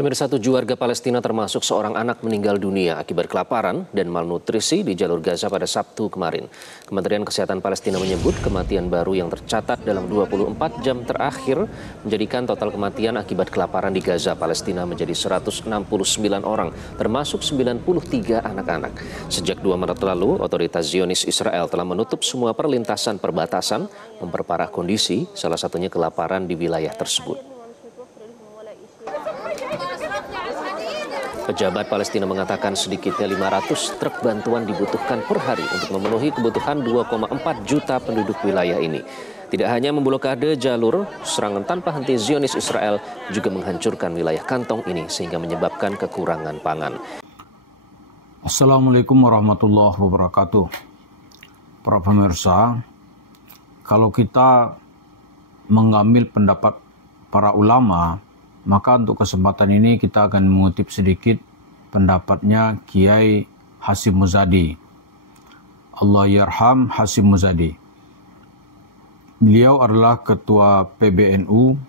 Pemirsa, 7 warga Palestina termasuk seorang anak meninggal dunia akibat kelaparan dan malnutrisi di jalur Gaza pada Sabtu kemarin. Kementerian Kesehatan Palestina menyebut kematian baru yang tercatat dalam 24 jam terakhir menjadikan total kematian akibat kelaparan di Gaza Palestina menjadi 169 orang, termasuk 93 anak-anak. Sejak 2 Maret lalu, otoritas Zionis Israel telah menutup semua perlintasan perbatasan, memperparah kondisi, salah satunya kelaparan di wilayah tersebut. Pejabat Palestina mengatakan sedikitnya 500 truk bantuan dibutuhkan per hari untuk memenuhi kebutuhan 2,4 juta penduduk wilayah ini. Tidak hanya memblokade jalur, serangan tanpa henti Zionis Israel juga menghancurkan wilayah kantong ini sehingga menyebabkan kekurangan pangan. Assalamualaikum warahmatullahi wabarakatuh. Para pemirsa, kalau kita mengambil pendapat para ulama, maka untuk kesempatan ini kita akan mengutip sedikit pendapatnya Kiai Hasyim Muzadi. Allah yarham Hasyim Muzadi. Beliau adalah ketua PBNU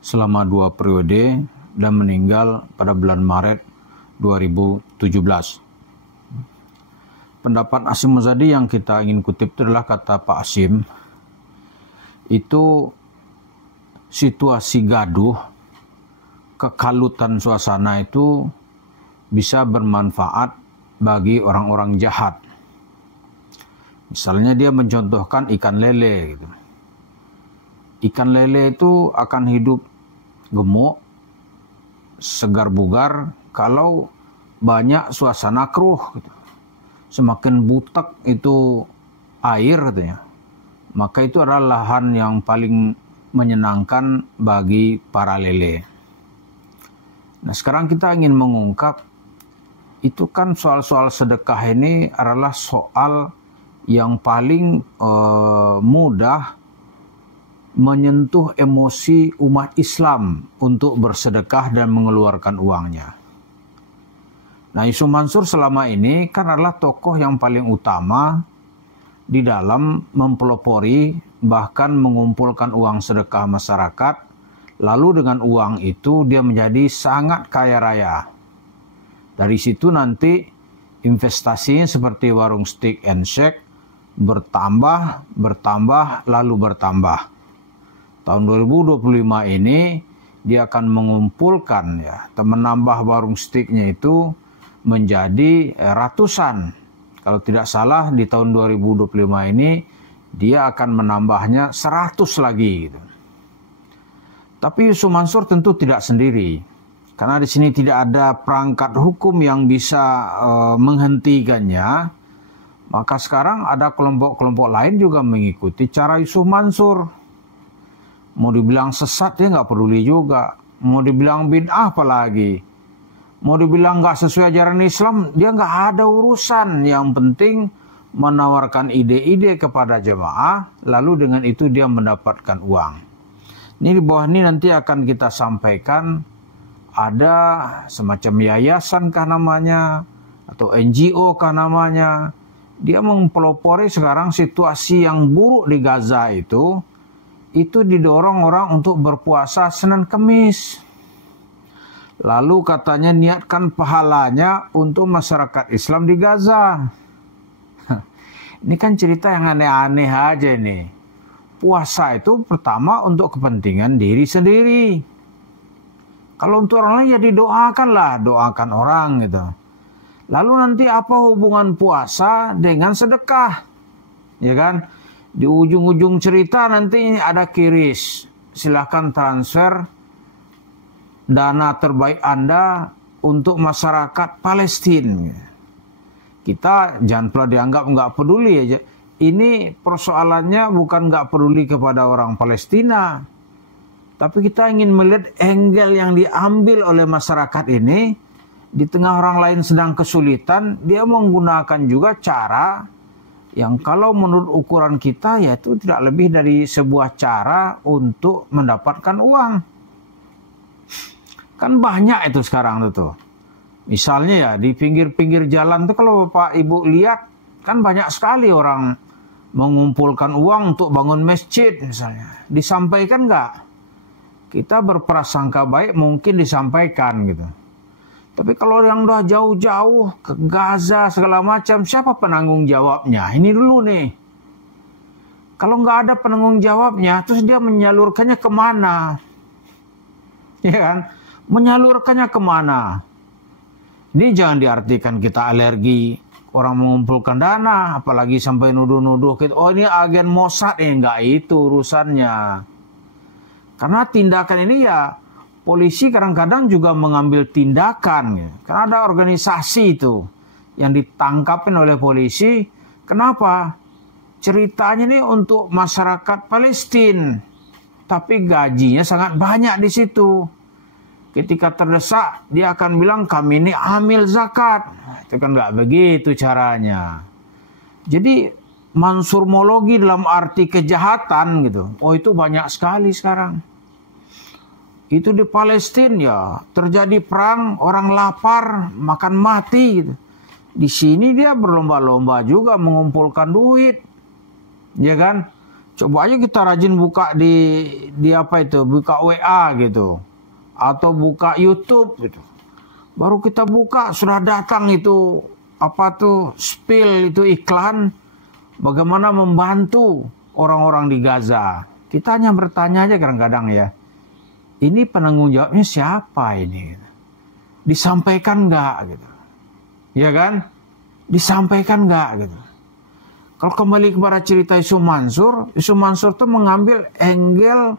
selama 2 periode dan meninggal pada bulan Maret 2017. Pendapat Hasyim Muzadi yang kita ingin kutip itu adalah kata Pak Hasyim, itu situasi gaduh, kekalutan suasana itu bisa bermanfaat bagi orang-orang jahat. Misalnya dia mencontohkan ikan lele gitu. Ikan lele itu akan hidup gemuk, segar bugar kalau banyak suasana keruh gitu. Semakin butek itu air katanya, maka itu adalah lahan yang paling menyenangkan bagi para lele. Nah, sekarang kita ingin mengungkap, itu kan soal-soal sedekah ini adalah soal yang paling mudah menyentuh emosi umat Islam untuk bersedekah dan mengeluarkan uangnya. Nah, Yusuf Mansur selama ini kan adalah tokoh yang paling utama di dalam mempelopori bahkan mengumpulkan uang sedekah masyarakat. Lalu dengan uang itu dia menjadi sangat kaya raya. Dari situ nanti investasinya seperti warung steak and shake bertambah, lalu bertambah. Tahun 2025 ini dia akan mengumpulkan menambah warung steaknya itu menjadi ratusan. Kalau tidak salah di tahun 2025 ini dia akan menambahnya 100 lagi gitu. Tapi Yusuf Mansur tentu tidak sendiri, karena di sini tidak ada perangkat hukum yang bisa menghentikannya. Maka sekarang ada kelompok-kelompok lain juga mengikuti cara Yusuf Mansur. Mau dibilang sesat dia nggak peduli juga, mau dibilang bid'ah apalagi, mau dibilang nggak sesuai ajaran Islam dia nggak ada urusan. Yang penting menawarkan ide-ide kepada jemaah, lalu dengan itu dia mendapatkan uang. Ini di bawah ini nanti akan kita sampaikan ada semacam yayasan kah namanya atau NGO kah namanya. Dia mempelopori sekarang situasi yang buruk di Gaza itu didorong orang untuk berpuasa Senin Kemis. Lalu katanya niatkan pahalanya untuk masyarakat Islam di Gaza. Ini kan cerita yang aneh-aneh aja nih. Puasa itu pertama untuk kepentingan diri sendiri. Kalau untuk orang lain ya didoakanlah, doakan orang gitu. Lalu nanti apa hubungan puasa dengan sedekah? Ya kan? Di ujung-ujung cerita nanti ada kiris. Silahkan transfer dana terbaik Anda untuk masyarakat Palestina. Kita jangan pula dianggap nggak peduli aja. Ini persoalannya bukan nggak peduli kepada orang Palestina, tapi kita ingin melihat angle yang diambil oleh masyarakat ini. Di tengah orang lain sedang kesulitan, dia menggunakan juga cara yang kalau menurut ukuran kita yaitu tidak lebih dari sebuah cara untuk mendapatkan uang. Kan banyak itu sekarang tuh. Misalnya ya di pinggir-pinggir jalan tuh kalau Bapak Ibu lihat kan banyak sekali orang mengumpulkan uang untuk bangun masjid misalnya. Disampaikan nggak? kita berprasangka baik mungkin disampaikan gitu. Tapi kalau yang udah jauh-jauh ke Gaza segala macam, siapa penanggung jawabnya? Ini dulu nih. Kalau nggak ada penanggung jawabnya, terus dia menyalurkannya kemana? Ya kan? Menyalurkannya kemana? Ini jangan diartikan kita alergi orang mengumpulkan dana, apalagi sampai nuduh-nuduh kita, oh ini agen Mossad, enggak itu urusannya. Karena tindakan ini ya, polisi kadang-kadang juga mengambil tindakan. Ya. Karena ada organisasi itu yang ditangkapin oleh polisi. Kenapa? Ceritanya ini untuk masyarakat Palestina. Tapi gajinya sangat banyak di situ. Ketika terdesak, dia akan bilang kami ini amil zakat. Itu kan nggak begitu caranya. Jadi mansurmologi dalam arti kejahatan gitu. Oh itu banyak sekali sekarang. Itu di Palestina ya terjadi perang, orang lapar, makan mati gitu. Di sini dia berlomba-lomba juga mengumpulkan duit. Ya kan? Coba aja kita rajin buka di apa itu, buka WA gitu. Atau buka YouTube gitu. Baru kita buka sudah datang itu apa tuh spill itu iklan bagaimana membantu orang-orang di Gaza. Kita hanya bertanya aja kadang-kadang ya. Ini penanggung jawabnya siapa ini? Disampaikan nggak gitu? Ya kan? Disampaikan nggak gitu? Kalau kembali kepada cerita Yusuf Mansur tuh mengambil angle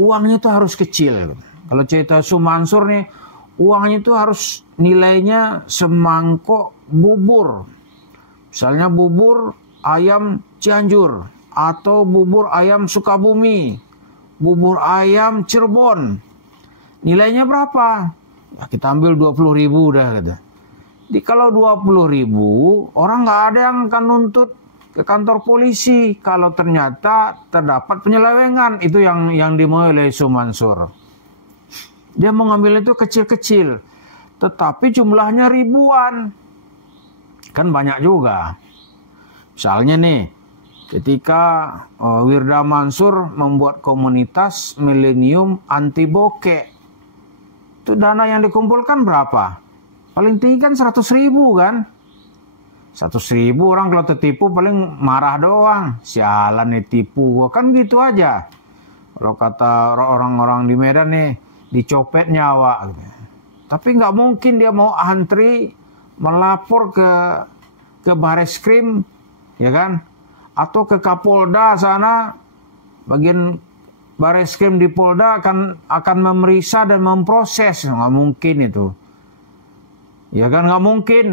uangnya itu harus kecil. Gitu. Kalau cerita Yusuf Mansur nih, uangnya itu harus nilainya semangkok bubur. Misalnya bubur ayam Cianjur atau bubur ayam Sukabumi, bubur ayam Cirebon. Nilainya berapa? Ya, kita ambil 20.000 udah gitu. Di kalau 20.000, orang nggak ada yang akan nuntut ke kantor polisi kalau ternyata terdapat penyelewengan. Itu yang dimau oleh Yusuf Mansur. Dia mau ngambil itu kecil-kecil. Tetapi jumlahnya ribuan. Kan banyak juga. Misalnya nih, ketika Wirda Mansur membuat komunitas Milenium Anti Bokeh. Itu dana yang dikumpulkan berapa? Paling tinggi kan 100.000 kan? 100.000 orang kalau tertipu paling marah doang. Sialan nih tipu. Kan gitu aja. Kalau kata orang-orang di Medan nih, dicopet nyawa. Tapi nggak mungkin dia mau antri melapor ke Bareskrim, ya kan? Atau ke Kapolda sana, bagian Bareskrim di Polda akan memeriksa dan memproses. Nggak mungkin itu. Ya kan nggak mungkin.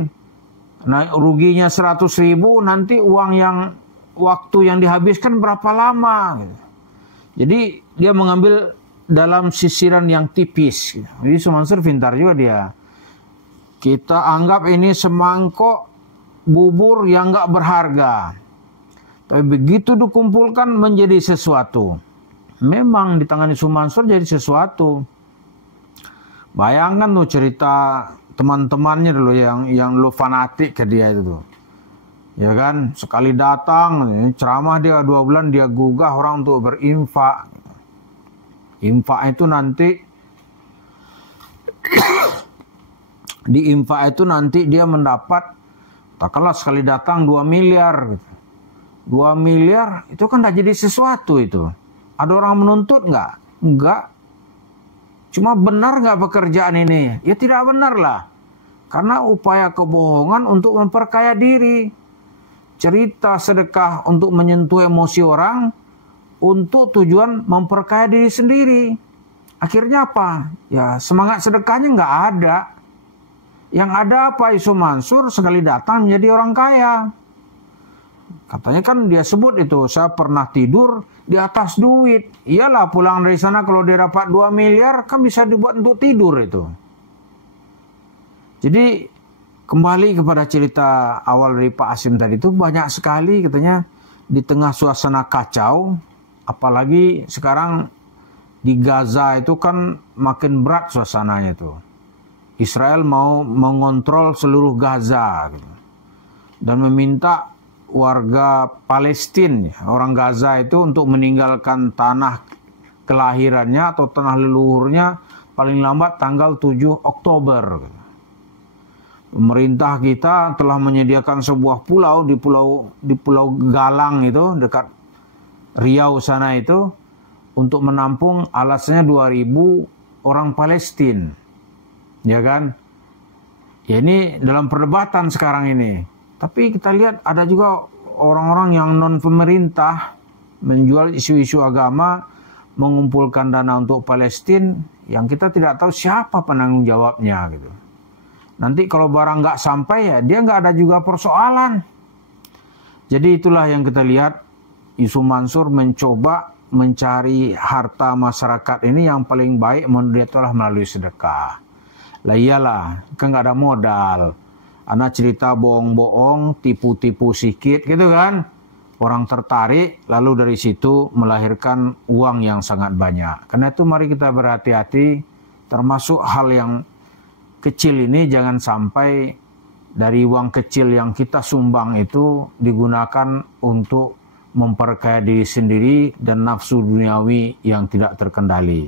Nah, ruginya 100.000, nanti waktu yang dihabiskan berapa lama? Gitu. Jadi dia mengambil dalam sisiran yang tipis. Jadi Mansur pintar juga dia. Kita anggap ini semangkok bubur yang nggak berharga. Tapi begitu dikumpulkan menjadi sesuatu. Memang di tangan Yusuf Mansur jadi sesuatu. Bayangkan tuh cerita teman-temannya dulu yang lu fanatik ke dia itu tuh. Ya kan, sekali datang ceramah dia 2 bulan dia gugah orang untuk berinfak. Infak itu nanti di infak itu nanti dia mendapat katakanlah sekali datang 2 miliar. 2 miliar itu kan udah jadi sesuatu itu. Ada orang menuntut nggak? Enggak. Cuma benar nggak pekerjaan ini? Ya tidak benar lah. Karena upaya kebohongan untuk memperkaya diri. Cerita sedekah untuk menyentuh emosi orang untuk tujuan memperkaya diri sendiri. Akhirnya apa? Ya semangat sedekahnya nggak ada. Yang ada apa? Yusuf Mansur sekali datang menjadi orang kaya. Katanya kan dia sebut itu, saya pernah tidur di atas duit. Iyalah pulang dari sana kalau dia dapat 2 miliar kan bisa dibuat untuk tidur itu. Jadi kembali kepada cerita awal dari Pak Asim tadi itu banyak sekali katanya di tengah suasana kacau. Apalagi sekarang di Gaza itu kan makin berat suasananya itu. Israel mau mengontrol seluruh Gaza gitu. Dan meminta warga Palestina, orang Gaza itu untuk meninggalkan tanah kelahirannya atau tanah leluhurnya paling lambat tanggal 7 Oktober. Pemerintah kita telah menyediakan sebuah pulau di Pulau Galang itu dekat Riau sana itu untuk menampung alasannya 2.000 orang Palestina. Ya kan? Ya ini dalam perdebatan sekarang ini. Tapi kita lihat ada juga orang-orang yang non pemerintah menjual isu-isu agama, mengumpulkan dana untuk Palestina yang kita tidak tahu siapa penanggung jawabnya gitu. Nanti kalau barang nggak sampai ya dia nggak ada juga persoalan. Jadi itulah yang kita lihat, Yusuf Mansur mencoba mencari harta masyarakat ini yang paling baik menurut dia itulah melalui sedekah. Lah iyalah, kan nggak ada modal. Anak cerita bohong-bohong, tipu-tipu sikit gitu kan. Orang tertarik, lalu dari situ melahirkan uang yang sangat banyak. Karena itu mari kita berhati-hati, termasuk hal yang kecil ini jangan sampai dari uang kecil yang kita sumbang itu digunakan untuk memperkaya diri sendiri dan nafsu duniawi yang tidak terkendali.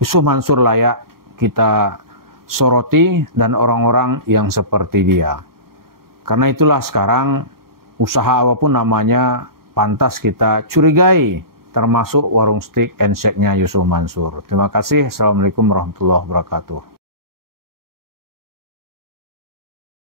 Yusuf Mansur layak kita soroti dan orang-orang yang seperti dia. Karena itulah sekarang usaha apapun namanya pantas kita curigai, termasuk warung steak and shake-nya Yusuf Mansur. Terima kasih. Assalamualaikum warahmatullahi wabarakatuh.